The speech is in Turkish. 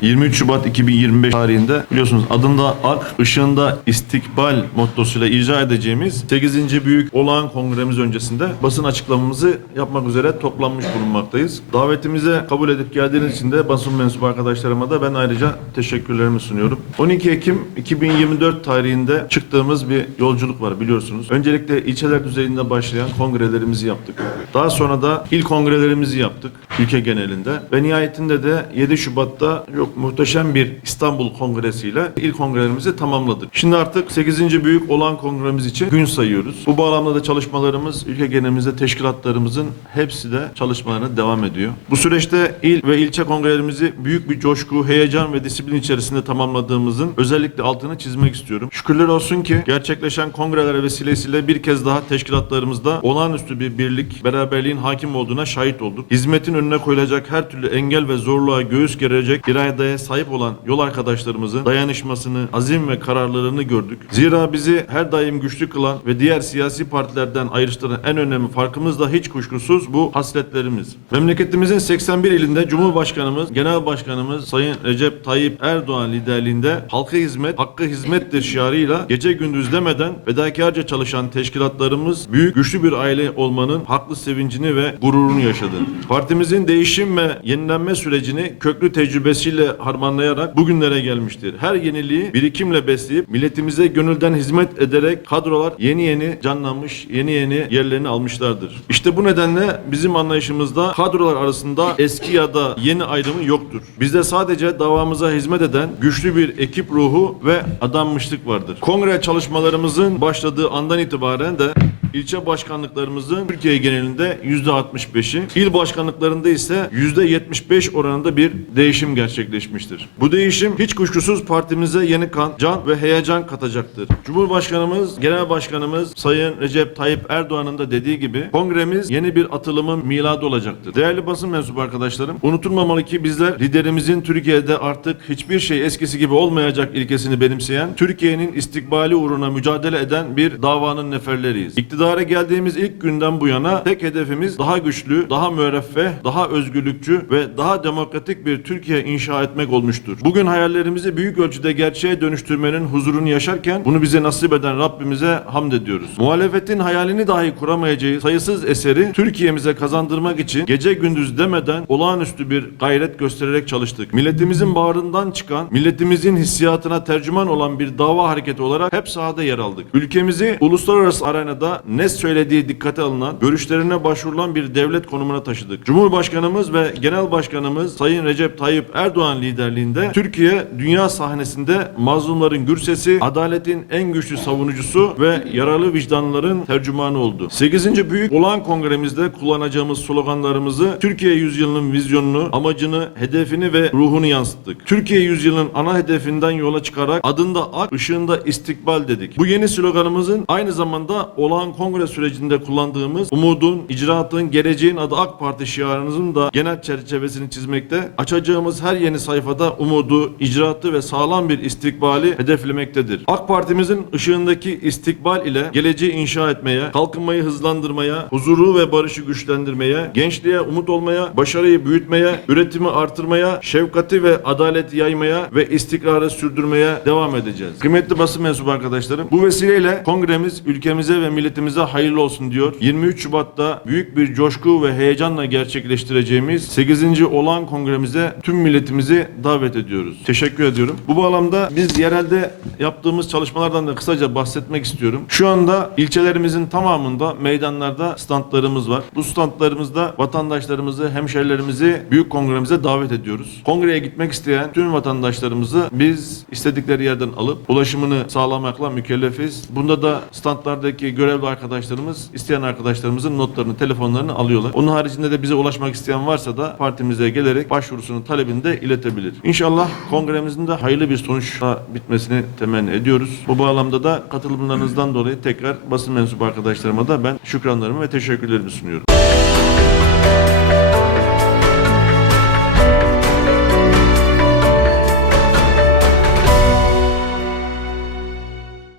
23 Şubat 2025 tarihinde biliyorsunuz adında ak, ışığında istikbal mottosuyla icra edeceğimiz 8. Büyük Olağan Kongremiz öncesinde basın açıklamamızı yapmak üzere toplanmış bulunmaktayız. Davetimize kabul edip geldiğiniz için de basın mensubu arkadaşlarıma da ben ayrıca teşekkürlerimi sunuyorum. 12 Ekim 2024 tarihinde çıktığımız bir yolculuk var biliyorsunuz. Öncelikle ilçeler düzeyinde başlayan kongrelerimizi yaptık. Daha sonra da il kongrelerimizi yaptık ülke genelinde. Ve nihayetinde de 7 Şubat'ta çok muhteşem bir İstanbul Kongresi'yle il kongrelerimizi tamamladık. Şimdi artık 8. Büyük olan kongremiz için gün sayıyoruz. Bu bağlamda da çalışmalarımız ülke genelimizde teşkilatlarımızın hepsi de çalışmalarına devam ediyor. Bu süreçte il ve ilçe kongrelerimizi büyük bir coşku, heyecan ve disiplin içerisinde tamamladığımızın özellikle altını çizmek istiyorum. Şükürler olsun ki gerçekleşen kongreler vesilesiyle bir kez daha teşkilatlarımızda olağanüstü bir birlik, beraberliğin hakim olduğuna şahit olduk. Hizmetin önüne koyulacak her türlü engel ve zorluğa göğüs gerecek iradeye sahip olan yol arkadaşlarımızın dayanışmasını, azim ve kararlılığını gördük. Zira bizi her daim güçlü kılan ve diğer siyasi partilerden ayrıştıran en önemli farkımız da hiç kuşkusuz bu hasletlerimiz. Memleketimizin 81 ilinde Cumhurbaşkanımız, Genel Başkanımız Sayın Recep Tayyip Erdoğan liderliğinde halka hizmet, hakkı hizmettir şiarıyla gece gündüz demeden fedakarca çalışan teşkilatlarımız büyük güçlü bir aile olmanın haklı sevincini ve gururunu yaşadı. Partimizin değişim ve yenilenme sürecini köklü tecrübesiyle harmanlayarak bugünlere gelmiştir. Her yeniliği birikimle besleyip milletimize gönülden hizmet ederek kadrolar yeni yeni canlanmış, yeni yeni yerlerini almışlardır. İşte bu nedenle bizim anlayışımızda kadrolar arasında eski ya da yeni ayrımı yoktur. Bizde sadece davamıza hizmet eden güçlü bir ekip ruhu ve adanmışlık vardır. Kongre çalışmalarımızın başladığı andan itibaren de ilçe başkanlıklarımızın Türkiye genelinde %65'i, il başkanlıklarında ise %75 oranında bir değişim gerçekleşmiştir. Bu değişim hiç kuşkusuz partimize yeni kan, can ve heyecan katacaktır. Cumhurbaşkanımız, Genel Başkanımız Sayın Recep Tayyip Erdoğan'ın da dediği gibi kongremiz yeni bir atılımın miladı olacaktır. Değerli basın mensubu arkadaşlarım, unutulmamalı ki bizler liderimizin Türkiye'de artık hiçbir şey eskisi gibi olmayacak ilkesini benimseyen, Türkiye'nin istikbali uğruna mücadele eden bir davanın neferleriyiz. İktidara geldiğimiz ilk günden bu yana tek hedefimiz daha güçlü, daha müreffeh, daha özgürlükçü ve daha demokratik bir Türkiye inşa etmek olmuştur. Bugün hayallerimizi büyük ölçüde gerçeğe dönüştürmenin huzurunu yaşarken bunu bize nasip eden Rabbimize hamd ediyoruz. Muhalefetin hayalini dahi kuramayacağı sayısız eseri Türkiye'mize kazandırmak için gece gündüz demeden olağanüstü bir gayret göstererek çalıştık. Milletimizin bağrından çıkan, milletimizin hissiyatına tercüman olan bir dava hareketi olarak hep sahada yer aldık. Ülkemizi uluslararası arenada ne söylediği dikkate alınan, görüşlerine başvurulan bir devlet konumuna taşıdık. Cumhurbaşkanımız ve Genel Başkanımız Sayın Recep Tayyip Erdoğan liderliğinde Türkiye dünya sahnesinde mazlumların gürsesi, adaletin en güçlü savunucusu ve yaralı vicdanların tercümanı oldu. 8. Büyük Olağan Kongremizde kullanacağımız sloganlarımızı Türkiye yüzyılının vizyonunu, amacını, hedefini ve ruhunu yansıttık. Türkiye yüzyılının ana hedefinden yola çıkarak adında ak, ışığında istikbal dedik. Bu yeni sloganımızın aynı zamanda olağan kongre sürecinde kullandığımız umudun, icraatın, geleceğin adı AK Parti şiarınızın da genel çerçevesini çizmekte. Açacağımız her yeni sayfada umudu, icraatı ve sağlam bir istikbali hedeflemektedir. AK Partimizin ışığındaki istikbal ile geleceği inşa etmeye, kalkınmayı hızlandırmaya, huzuru ve barışı güçlendirmeye, gençliğe umut olmaya, başarıyı büyütmeye, üretimi artırmaya, şefkati ve adaleti yaymaya ve istikrarı sürdürmeye devam edeceğiz. Kıymetli basın mensubu arkadaşlarım, bu vesileyle kongremiz ülkemize ve milletimize hayırlı olsun diyor. 23 Şubat'ta büyük bir coşku ve heyecanla gerçekleştireceğimiz 8. olan kongremize tüm milletimizi davet ediyoruz. Teşekkür ediyorum. Bu bağlamda biz yerelde yaptığımız çalışmalardan da kısaca bahsetmek istiyorum. Şu anda ilçelerimizin tamamında meydanlarda standlarımız var. Bu standlarımızda vatandaşlarımızı, hemşerilerimizi büyük kongremize davet ediyoruz. Kongreye gitmek isteyen tüm vatandaşlarımızı biz istedikleri yerden alıp ulaşımını sağlamakla mükellefiz. Bunda da standlardaki görevli arkadaşlarımız, isteyen arkadaşlarımızın notlarını, telefonlarını alıyorlar. Onun haricinde de bize ulaşmak isteyen varsa da partimize gelerek başvurusunu, talebini de iletebilir. İnşallah kongremizin de hayırlı bir sonuçla bitmesini temenni ediyoruz. Bu bağlamda da katılımlarınızdan dolayı tekrar basın mensubu arkadaşlarıma da ben şükranlarımı ve teşekkürlerimi sunuyorum.